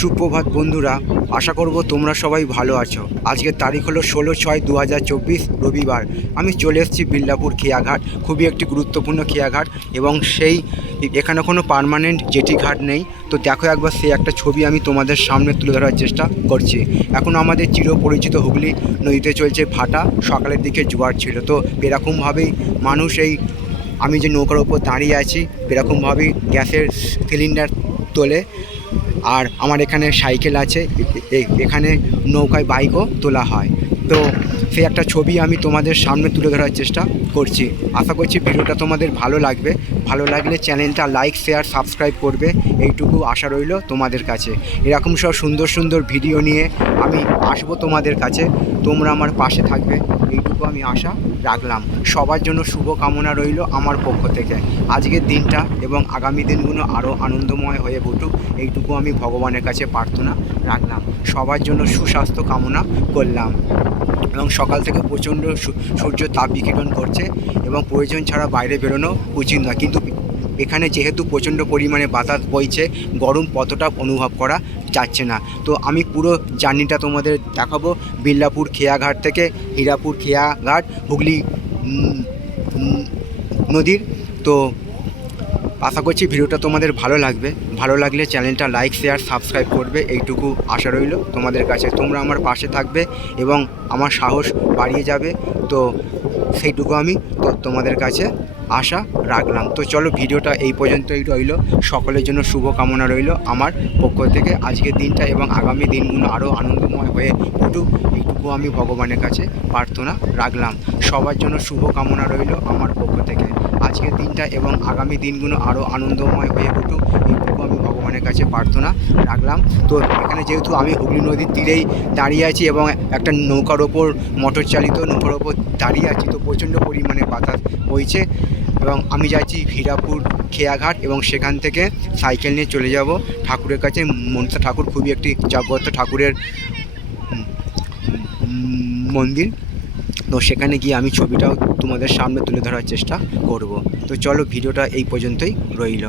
সুপ্রভাত বন্ধুরা, আশা করব তোমরা সবাই ভালো আছো। আজকের তারিখ হলো ষোলো ছয় দু রবিবার। আমি চলে এসেছি বিল্লাপুর খেয়াঘাট, খুবই একটি গুরুত্বপূর্ণ খেয়াঘাট এবং সেই এখানে কোনো পার্মানেন্ট জেটি ঘাট নেই। তো দেখো একবার সেই একটা ছবি আমি তোমাদের সামনে তুলে ধরার চেষ্টা করছি। এখন আমাদের চিরপরিচিত হুগলি নদীতে চলছে ভাটা, সকালের দিকে জোয়ার ছিল। তো এরকমভাবেই মানুষ এই আমি যে নৌকার ওপর দাঁড়িয়ে আছি, এরকমভাবেই গ্যাসের সিলিন্ডার তোলে। আর আমার এখানে সাইকেল আছে এখানে নৌকায় বাইকও তোলা হয়। তো সেই একটা ছবি আমি তোমাদের সামনে তুলে ধরার চেষ্টা করছি। আশা করছি ভিডিওটা তোমাদের ভালো লাগবে। ভালো লাগলে চ্যানেলটা লাইক, শেয়ার, সাবস্ক্রাইব করবে। এইটুকু আশা রইল তোমাদের কাছে। এরকম সব সুন্দর সুন্দর ভিডিও নিয়ে আমি আসব তোমাদের কাছে। তোমরা আমার পাশে থাকবে। এইটুকু আমি আশা রাখলাম। সবার জন্য শুভ কামনা রইল আমার পক্ষ থেকে। আজকের দিনটা এবং আগামী দিনগুলো আরও আনন্দময় হয়ে উঠুক। এইটুকু আমি ভগবানের কাছে প্রার্থনা রাখলাম। সবার জন্য সুস্বাস্থ্য কামনা করলাম। এবং সকাল থেকে প্রচণ্ড সূর্য তাপ বিকিরণ করছে। এবং প্রয়োজন ছাড়া বাইরে বেরোনো উচিত না কিন্তু এখানে যেহেতু প্রচণ্ড পরিমাণে বাতাস বইছে, গরম কতটা অনুভব করা যাচ্ছে না। তো আমি পুরো জার্নিটা তোমাদের দেখাবো বিল্লাপুর খেয়াঘাট থেকে হীরাপুর খেয়াঘাট, হুগলি নদীর। তো আশা করছি ভিডিওটা তোমাদের ভালো লাগবে। ভালো লাগলে চ্যানেলটা লাইক, শেয়ার, সাবস্ক্রাইব করবে। এইটুকু আশা রইল তোমাদের কাছে। তোমরা আমার পাশে থাকবে এবং আমার সাহস বাড়িয়ে যাবে। তো সেইটুকু আমি তোমাদের কাছে আশা রাখলাম তো চলো ভিডিওটা এই পর্যন্তই রইল। সকলের জন্য শুভকামনা রইল আমার পক্ষ থেকে। আজকের দিনটা এবং আগামী দিনগুলো আরও আনন্দময় হয়ে উঠুক। এইটুকু আমি ভগবানের কাছে প্রার্থনা রাখলাম সবার জন্য শুভকামনা রইল আমার পক্ষ থেকে। আজকের দিনটা এবং আগামী দিনগুলো আরও আনন্দময় হয়ে উঠুক। এইটুকু আমি ভগবানের কাছে প্রার্থনা রাখলাম। তো এখানে যেহেতু আমি হুগলি নদীর তীরেই দাঁড়িয়ে আছি এবং একটা নৌকার ওপর মোটর চালিত নৌকার ওপর দাঁড়িয়ে আছি, তো প্রচণ্ড পরিমাণে বাতাস বইছে এবং আমি যাচ্ছি হীরাপুর খেয়াঘাট এবং সেখান থেকে সাইকেল নিয়ে চলে যাব ঠাকুরের কাছে। মনসা ঠাকুর খুবই একটি জাগ্রত ঠাকুরের মন্দির। তো সেখানে গিয়ে আমি ছবিটাও তোমাদের সামনে তুলে ধরার চেষ্টা করব। তো চলো ভিডিওটা এই পর্যন্তই রইল।